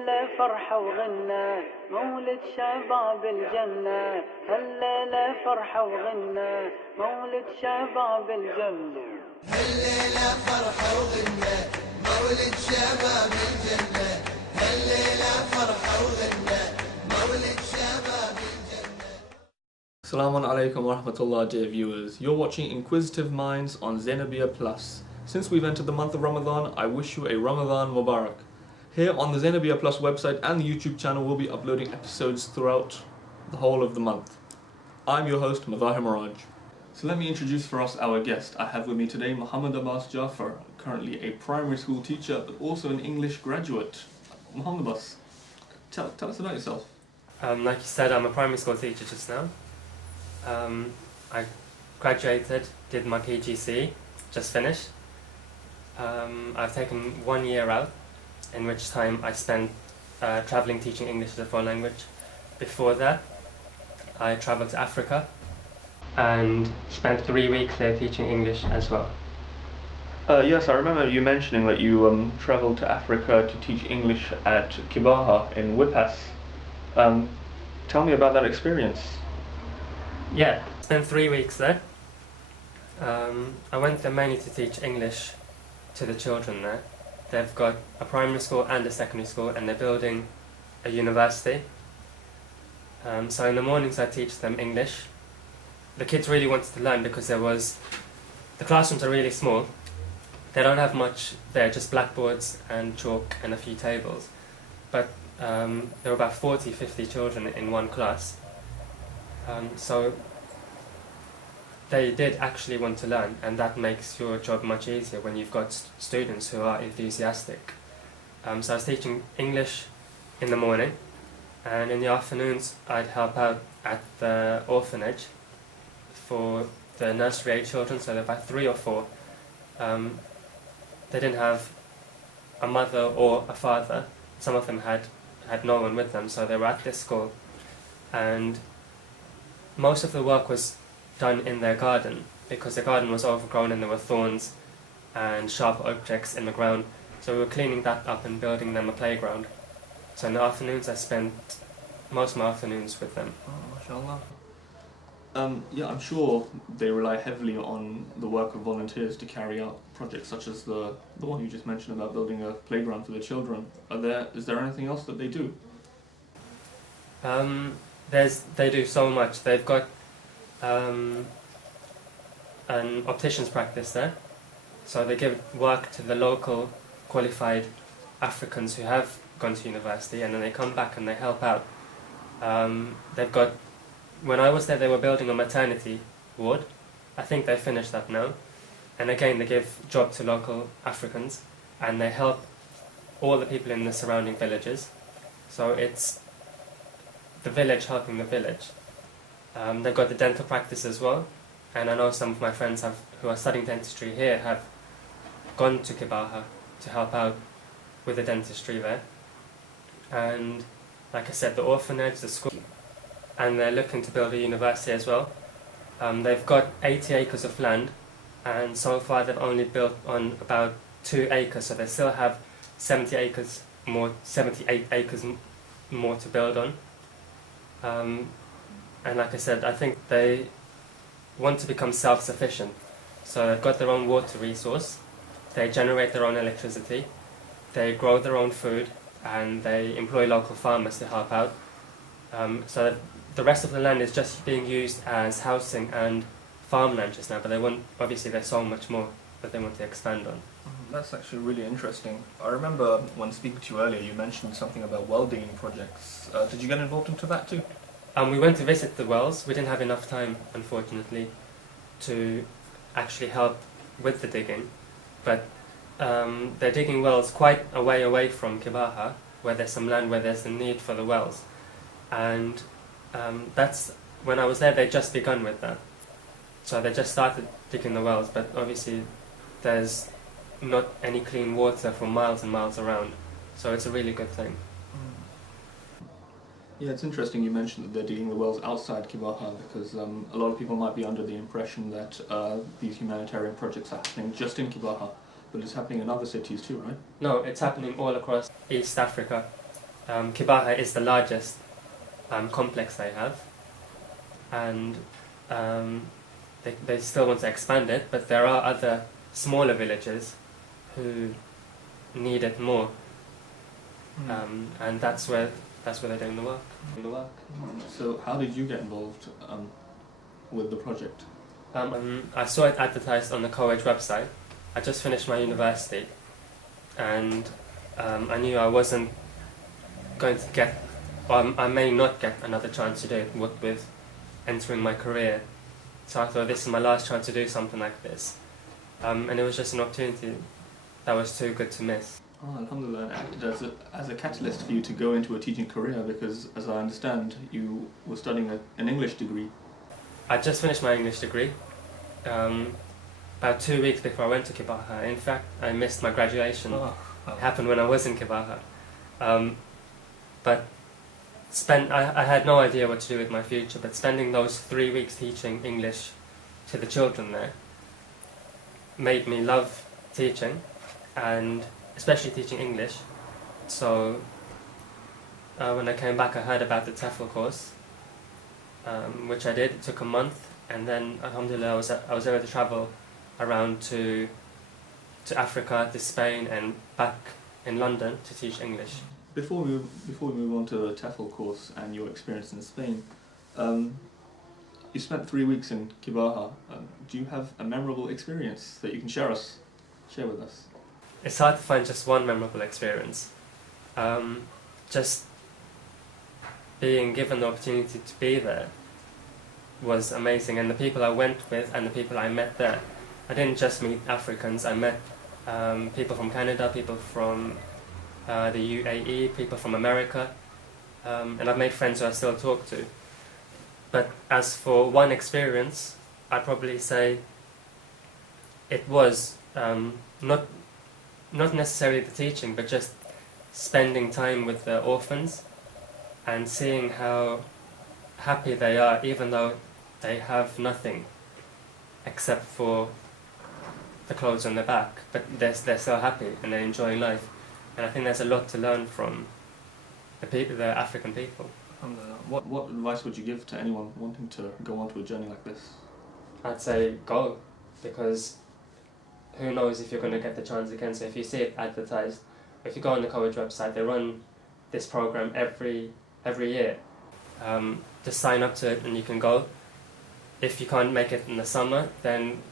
هالليلة فرحة وغنى مولد شباب الجنة، هالليلة فرحة وغنى مولد شباب الجنة، هالليلة فرحة وغنى مولد شباب الجنة، هالليلة فرحة وغنى مولد شباب الجنة. Assalamu alaikum wa rahmatullah, dear viewers. You're watching Inquisitive Minds on Zainabiya Plus. Since we've entered the month of Ramadan, I wish you a Ramadan Mubarak. Here on the Zainabiya Plus website and the YouTube channel, we'll be uploading episodes throughout the whole of the month. I'm your host, Mazahir Miraj. So let me introduce for us our guest. I have with me today Mohammad Abbas Jaffer, currently a primary school teacher, but also an English graduate. Mohammad Abbas, tell us about yourself. Like you said, I'm a primary school teacher just now. I graduated, did my PGCE, just finished. I've taken 1 year out, in which time I spent travelling teaching English as a foreign language. Before that, I travelled to Africa and spent 3 weeks there teaching English as well. Yes, I remember you mentioning that you travelled to Africa to teach English at Kibaha in WIPAHS. Tell me about that experience. Yeah, spent 3 weeks there. I went there mainly to teach English to the children there. They've got a primary school and a secondary school, and they're building a university. So in the mornings I teach them English. The kids really wanted to learn because the classrooms are really small. They don't have much there, just blackboards and chalk and a few tables. But there were about 40-50 children in one class. So they did actually want to learn, and that makes your job much easier when you've got students who are enthusiastic. So I was teaching English in the morning, and in the afternoons I'd help out at the orphanage for the nursery age children, so there were about 3 or 4. They didn't have a mother or a father. Some of them had no one with them, so they were at this school, and most of the work was done in their garden because the garden was overgrown and there were thorns and sharp objects in the ground. So we were cleaning that up and building them a playground. So in the afternoons I spent most of my afternoons with them. Oh, mashallah. Yeah, I'm sure they rely heavily on the work of volunteers to carry out projects such as the one you just mentioned about building a playground for the children. Is there anything else that they do? They do so much. They've got an optician's practice there, so they give work to the local qualified Africans who have gone to university, and then they come back and they help out. When I was there, they were building a maternity ward. I think they finished that now, and again they give job to local Africans, and they help all the people in the surrounding villages. So it's the village helping the village. They've got the dental practice as well, and I know some of my friends who are studying dentistry here have gone to Kibaha to help out with the dentistry there. And like I said, the orphanage, the school, and they're looking to build a university as well. They've got 80 acres of land, and so far they've only built on about 2 acres, so they still have 78 acres more to build on. And like I said, I think they want to become self-sufficient. So they've got their own water resource, they generate their own electricity, they grow their own food, and they employ local farmers to help out. So the rest of the land is just being used as housing and farmland just now, but obviously there's so much more that they want to expand on. That's actually really interesting. I remember when speaking to you earlier, you mentioned something about well digging projects. Did you get involved into that too? We went to visit the wells. We didn't have enough time, unfortunately, to actually help with the digging. But they're digging wells quite a way away from Kibaha, where there's some land where there's the need for the wells. And that's when I was there, they'd just begun with that. So they just started digging the wells, but obviously there's not any clean water for miles and miles around. So it's a really good thing. Yeah, it's interesting you mentioned that they're digging the wells outside Kibaha, because a lot of people might be under the impression that these humanitarian projects are happening just in Kibaha, but it's happening in other cities too, right? No, it's happening all across East Africa. Kibaha is the largest complex they have, and they still want to expand it, but there are other smaller villages who need it more, and that's where they're doing the work. So how did you get involved with the project? I saw it advertised on the college website. I just finished my university, and I knew I wasn't going to get, or I may not get another chance to do it with entering my career. So I thought this is my last chance to do something like this. And it was just an opportunity that was too good to miss. Oh, alhamdulillah, it acted as a catalyst for you to go into a teaching career because, as I understand, you were studying an English degree. I just finished my English degree about 2 weeks before I went to Kibaha. In fact, I missed my graduation. Oh. It happened when I was in Kibaha. But I had no idea what to do with my future, but spending those 3 weeks teaching English to the children there made me love teaching, and especially teaching English. So when I came back, I heard about the TEFL course, which I did. It took a month, and then alhamdulillah I was able to travel around to Africa, to Spain, and back in London to teach English. Before we move on to the TEFL course and your experience in Spain, you spent 3 weeks in Kibaha. Do you have a memorable experience that you can share with us? It's hard to find just one memorable experience. Just being given the opportunity to be there was amazing, and the people I went with and the people I met there, I didn't just meet Africans, I met people from Canada, people from the UAE, people from America, and I've made friends who I still talk to. But as for one experience, I'd probably say it was not necessarily the teaching, but just spending time with the orphans and seeing how happy they are, even though they have nothing except for the clothes on their back, but they're so happy and they're enjoying life. And I think there's a lot to learn from the African people. What advice would you give to anyone wanting to go on to a journey like this? I'd say go, because who knows if you're going to get the chance again. So if you see it advertised, if you go on the college website, they run this program every year. Just sign up to it and you can go. If you can't make it in the summer, then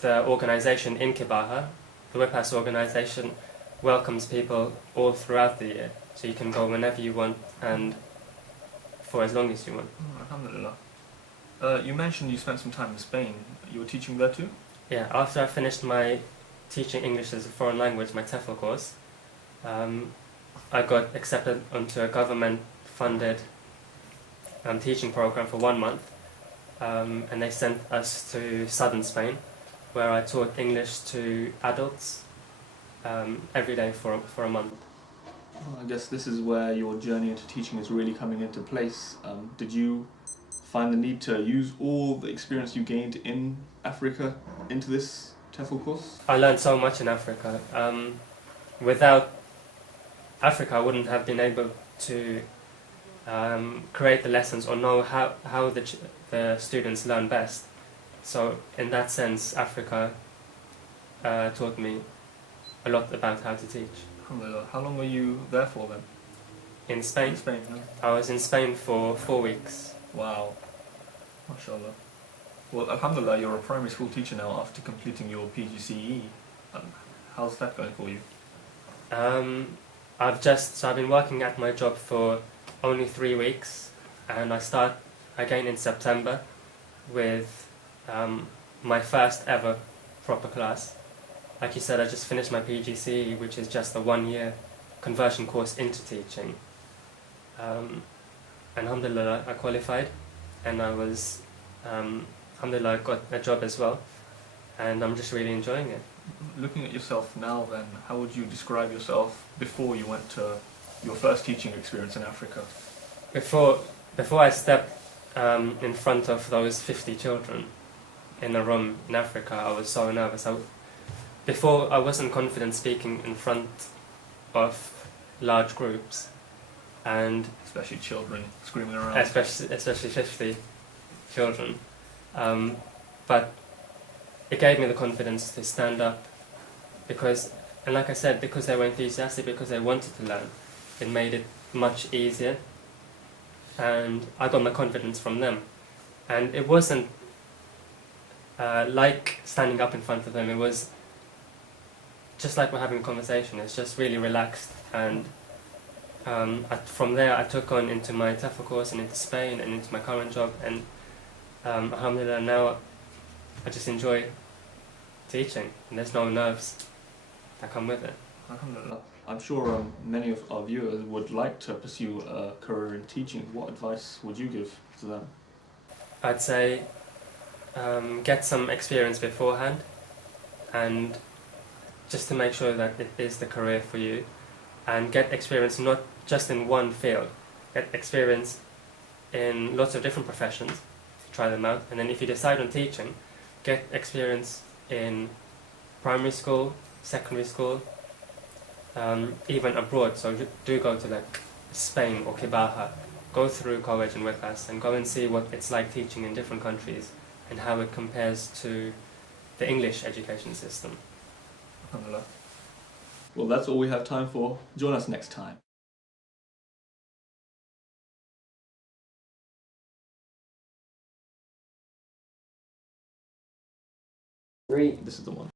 the organisation in Kibaha, the WIPAHS organisation, welcomes people all throughout the year. So you can go whenever you want and for as long as you want. Alhamdulillah. You mentioned you spent some time in Spain. You were teaching there too? Yeah, after I finished my teaching English as a foreign language, my TEFL course, I got accepted onto a government-funded teaching program for 1 month, and they sent us to southern Spain, where I taught English to adults every day for a month. Well, I guess this is where your journey into teaching is really coming into place. Did you find the need to use all the experience you gained in Africa into this TEFL course? I learned so much in Africa. Without Africa, I wouldn't have been able to create the lessons or know how the students learn best. So in that sense, Africa taught me a lot about how to teach. Alhamdulillah. How long were you there for then? In Spain? In Spain, yeah. I was in Spain for 4 weeks. Wow. MashaAllah. Well, alhamdulillah, you're a primary school teacher now after completing your PGCE. How's that going for you? I've been working at my job for only 3 weeks, and I start again in September with my first ever proper class. Like you said, I just finished my PGCE, which is just a 1-year conversion course into teaching. Alhamdulillah, I qualified, and alhamdulillah, I got a job as well, and I'm just really enjoying it. Looking at yourself now then, how would you describe yourself before you went to your first teaching experience in Africa? Before I stepped in front of those 50 children in a room in Africa, I was so nervous. Before, I wasn't confident speaking in front of large groups, and Especially children screaming around. especially 50 children. But it gave me the confidence to stand up because, and like I said, because they were enthusiastic, because they wanted to learn, it made it much easier, and I got my confidence from them. And it wasn't like standing up in front of them, it was just like we're having a conversation. It's just really relaxed, and from there I took on into my TEFL course and into Spain and into my current job, and alhamdulillah, now I just enjoy teaching, and there's no nerves that come with it. Alhamdulillah. I'm sure many of our viewers would like to pursue a career in teaching. What advice would you give to them? I'd say get some experience beforehand, and just to make sure that it is the career for you, and get experience not just in one field, get experience in lots of different professions, try them out, and then if you decide on teaching, get experience in primary school, secondary school, even abroad. So do go to like Spain or Kibaha, go through college and WIPAHS, and go and see what it's like teaching in different countries and how it compares to the English education system. Alhamdulillah. Well, that's all we have time for. Join us next time. This is the one.